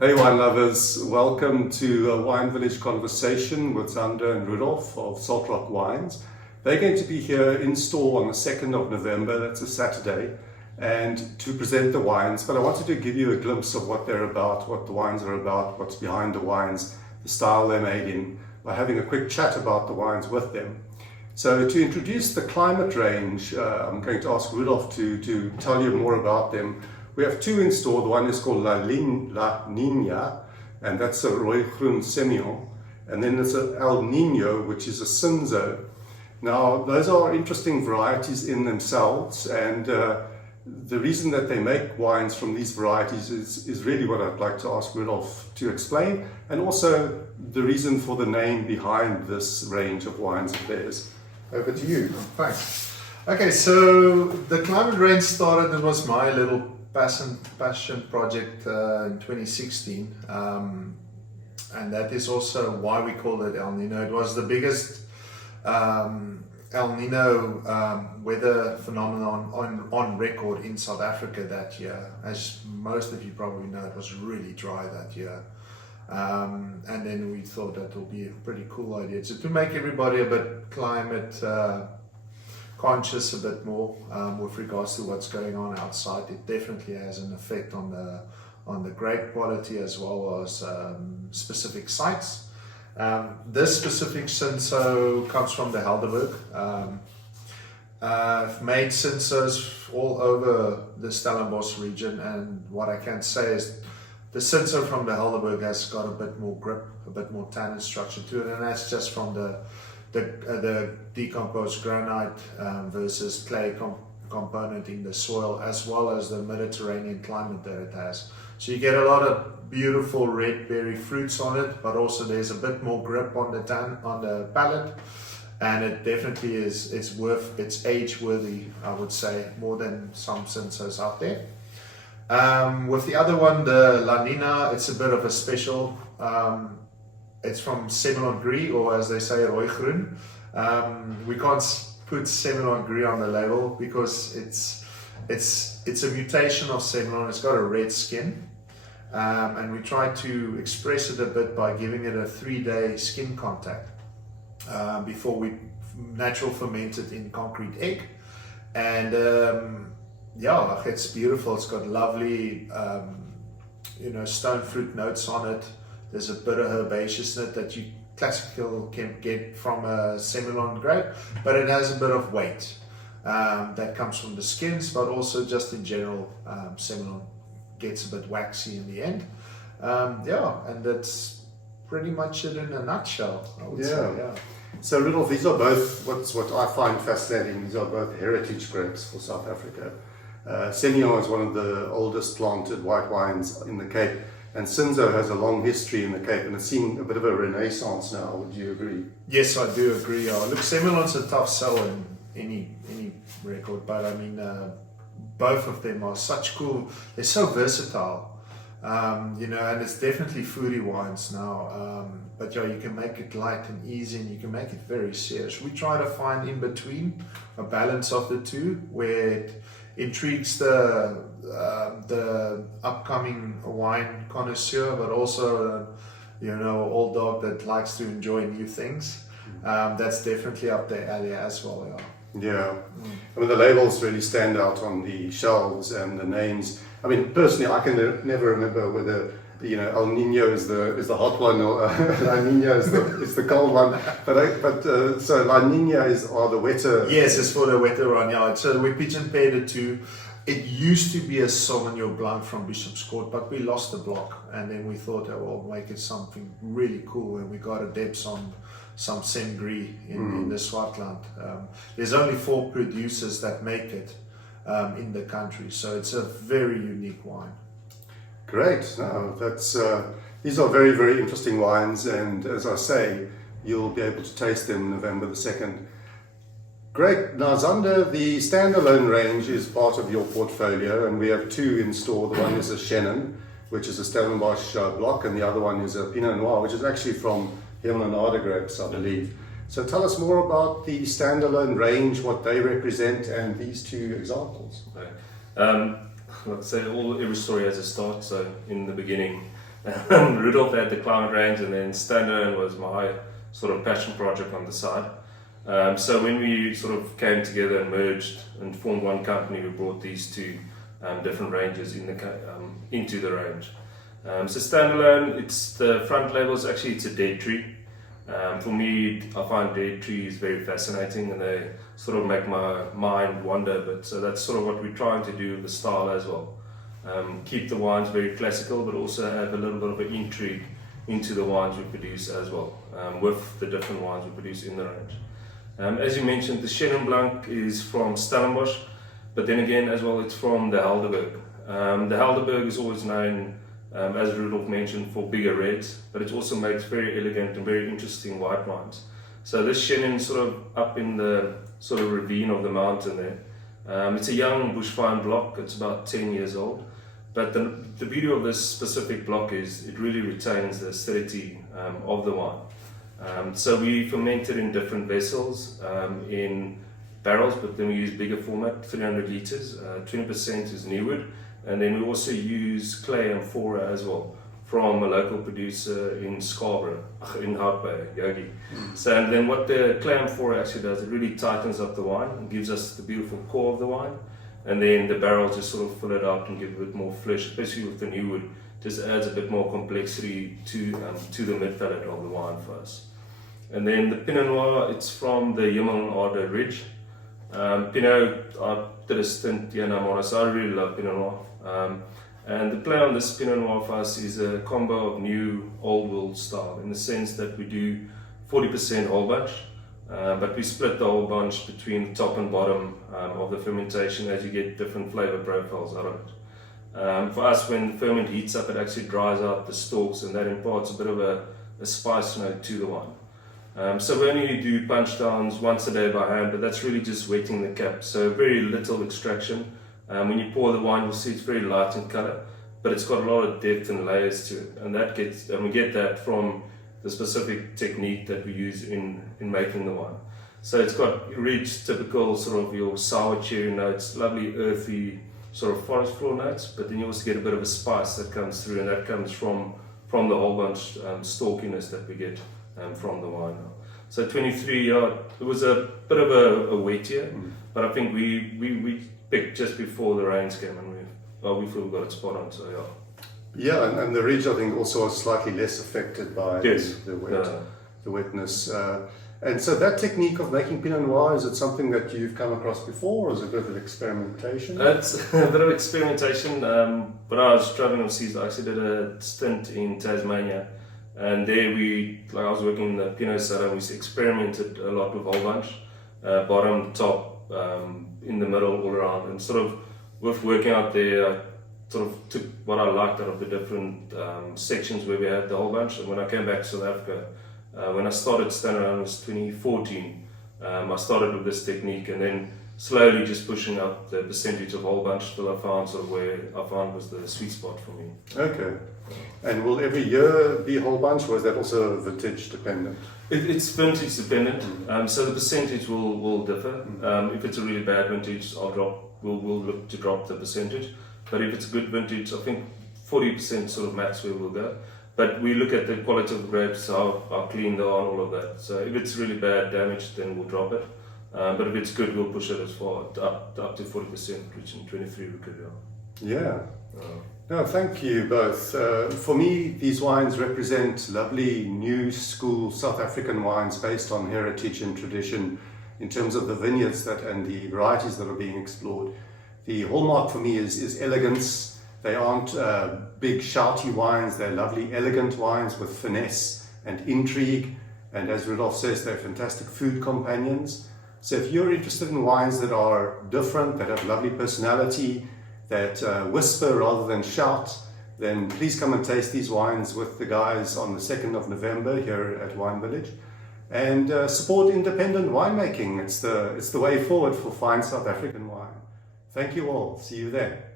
Hey wine lovers, welcome to a Wine Village conversation with Zander and Rudolf of Salt Rock Wines. They're going to be here in store on the 2nd of November, that's a Saturday, and to present the wines. But I wanted to give you a glimpse of what they're about, what the wines are about, what's behind the wines, the style they're made in, by having a quick chat about the wines with them. So to introduce the climate range, I'm going to ask Rudolf to tell you more about them. We have two in store. The one is called La Niña, and that's a Roy Groen Semillon. And then there's an El Nino, which is a Cinzo. Now, those are interesting varieties in themselves, and the reason that they make wines from these varieties is really what I'd like to ask Rudolf to explain, and also the reason for the name behind this range of wines of theirs. Over to you. Thanks. Okay, so the climate range started, it was my little passion project in 2016, and that is also why we called it El Nino. It was the biggest El Nino weather phenomenon on record in South Africa that year. As most of you probably know, it was really dry that year, and then we thought that would be a pretty cool idea, so to make everybody a bit climate conscious a bit more with regards to what's going on outside. It definitely has an effect on the grape quality as well as specific sites. This specific Cinzo comes from the Helderberg. I've made Cinzos all over the Stellenbosch region, and what I can say is the Cinzo from the Helderberg has got a bit more grip, a bit more tannin structure to it, and that's just from the decomposed granite versus clay component in the soil, as well as the Mediterranean climate that it has. So you get a lot of beautiful red berry fruits on it, but also there's a bit more grip on the palate, and it definitely it's age worthy, I would say, more than some Cinzos out there. With the other one, the La Nina, it's a bit of a special. It's from Semillon Gris, or as they say, Roy Groen. We can't put Semillon Gris on the label because it's a mutation of Semillon. It's got a red skin, and we try to express it a bit by giving it a 3-day skin contact before we natural ferment it in concrete egg. And yeah, it's beautiful. It's got lovely stone fruit notes on it. There's a bit of herbaceousness that you classical can get from a Semillon grape, but it has a bit of weight that comes from the skins, but also just in general, Semillon gets a bit waxy in the end. And that's pretty much it in a nutshell, I would say. Yeah. So Rudolf, these are both, what I find fascinating, these are both heritage grapes for South Africa. Semillon is one of the oldest planted white wines in the Cape, and Cinzo has a long history in the Cape, and it's seen a bit of a renaissance now. Would you agree? Yes, I do agree. Look, Semillon's a tough sell in any record, but I mean, both of them are such cool. They're so versatile, and it's definitely foodie wines now. But yeah, you can make it light and easy, and you can make it very serious. We try to find in between a balance of the two, where it intrigues the upcoming wine connoisseur, but also old dog that likes to enjoy new things. That's definitely up their alley as well. Yeah. I mean, the labels really stand out on the shelves, and the names. I mean, personally, I can never remember whether El Nino is the hot one, or La Nina is the cold one. So La Nina are the wetter. Yes, it's for the wetter one. Yeah. So we pigeon paired it to. It used to be a Sauvignon Blanc from Bishop's Court, but we lost the block, and then we thought, we'll make it something really cool, and we got a dibs on some Sem Gris in the Swartland. There's only 4 producers that make it in the country, so it's a very unique wine. Great. No, these are very, very interesting wines, and as I say, you'll be able to taste them November the 2nd. Great. Now, Zander, the standalone range is part of your portfolio, and we have 2 in store. The one is a Chenin, which is a Stellenbosch block, and the other one is a Pinot Noir, which is actually from Hemelnade grapes, I believe. So tell us more about the standalone range, what they represent, and these 2 examples. Okay. Like I say, every story has a start. So in the beginning, Rudolf had the climate range, and then standalone was my sort of passion project on the side. So when we sort of came together and merged and formed one company, we brought these two different ranges into the range. So standalone, it's the front labels. Actually, it's a dead tree. For me, I find dead trees very fascinating, and they sort of make my mind wander a bit. So that's sort of what we're trying to do with the style as well. Keep the wines very classical, but also have a little bit of an intrigue into the wines we produce as well, with the different wines we produce in the range. As you mentioned, the Chenin Blanc is from Stellenbosch, but then again as well, it's from the Helderberg. The Helderberg is always known, as Rudolf mentioned, for bigger reds, but it also makes very elegant and very interesting white wines. So this Chenin sort of up in the sort of ravine of the mountain there. It's a young bushvine block. It's about 10 years old. But the beauty of this specific block is it really retains the acidity of the wine. So we ferment it in different vessels, in barrels, but then we use bigger format, 300 liters. 20% is new wood, and then we also use clay amphora as well from a local producer in Scarborough, in Hout Bay, Yogi. So and then what the clay amphora actually does, it really tightens up the wine and gives us the beautiful core of the wine. And then the barrels just sort of fill it out and give a bit more flesh, especially with the new wood. Just adds a bit more complexity to the mid palate of the wine for us. And then the Pinot Noir, it's from the Hemel Ridge. Pinot, I did a stint here in Amana, so I really love Pinot Noir. And the play on this Pinot Noir for us is a combo of new, old world style, in the sense that we do 40% whole bunch, but we split the whole bunch between the top and bottom of the fermentation as you get different flavor profiles out of it. For us, when the ferment heats up, it actually dries out the stalks, and that imparts a bit of a spice note to the wine. So we only do punch downs once a day by hand, but that's really just wetting the cap, so very little extraction. When you pour the wine, you'll see it's very light in color, but it's got a lot of depth and layers to it, and we get that from the specific technique that we use in making the wine. So it's got rich, typical sort of your sour cherry notes, lovely earthy sort of forest floor notes, but then you also get a bit of a spice that comes through, and that comes from the whole bunch stalkiness that we get from the wine. So 23, it was a bit of a wet year, but I think we picked just before the rains came, and we feel we got it spot on. So yeah, and the ridge I think also was slightly less affected by the wetness. And so that technique of making Pinot Noir, is it something that you've come across before, or is it a bit of experimentation? It's a bit of experimentation. When I was traveling overseas, I actually did a stint in Tasmania, and there I was working in the Pinot cellar, and we experimented a lot with whole bunch, bottom, top, in the middle, all around, and sort of with working out there, I sort of took what I liked out of the different sections where we had the whole bunch. And when I came back to South Africa, when I started standalone, it was 2014. I started with this technique, and then slowly just pushing up the percentage of whole bunch till I found sort of where I found was the sweet spot for me. Okay. And will every year be whole bunch, or is that also vintage dependent? It's vintage dependent, so the percentage will differ. If it's a really bad vintage, we'll look to drop the percentage. But if it's a good vintage, I think 40% sort of max where we'll go. But we look at the quality of the grapes, how clean they are, all of that. So if it's really bad damage, then we'll drop it. But if it's good, we'll push it as far up to 40%, which in 23 we could do. Yeah. No, thank you both. For me, these wines represent lovely new school South African wines based on heritage and tradition in terms of the vineyards and the varieties that are being explored. The hallmark for me is elegance. They aren't big shouty wines, they're lovely elegant wines with finesse and intrigue, and as Rudolf says, they're fantastic food companions. So if you're interested in wines that are different, that have lovely personality, that whisper rather than shout, then please come and taste these wines with the guys on the 2nd of November here at Wine Village, and support independent winemaking. It's the way forward for fine South African wine. Thank you all. See you there.